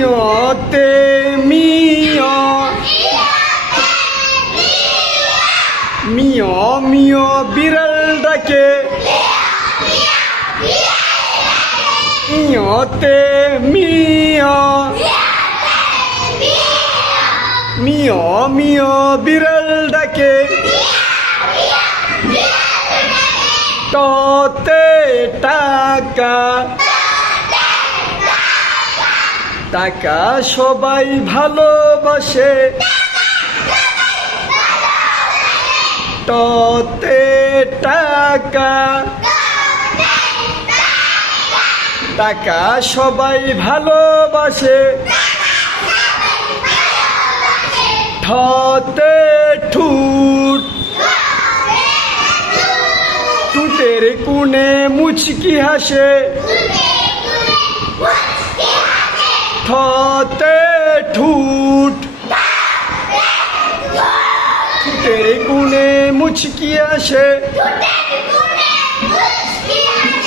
মিয়তে মিয় মিয় মিয় বিড়াল ডাকে মিয়তে মিয় মিয় মিয় বিড়াল ডাকে টতে টাকা টাকা সবাই ভালোবাসে টতে টাকা টাকা সবাই ভালোবাসে ঠতে ঠুট ঠুটের কোণে মুচকি হাসে ঠতে ঠুট ঠুটের কোণে মুচকি আসে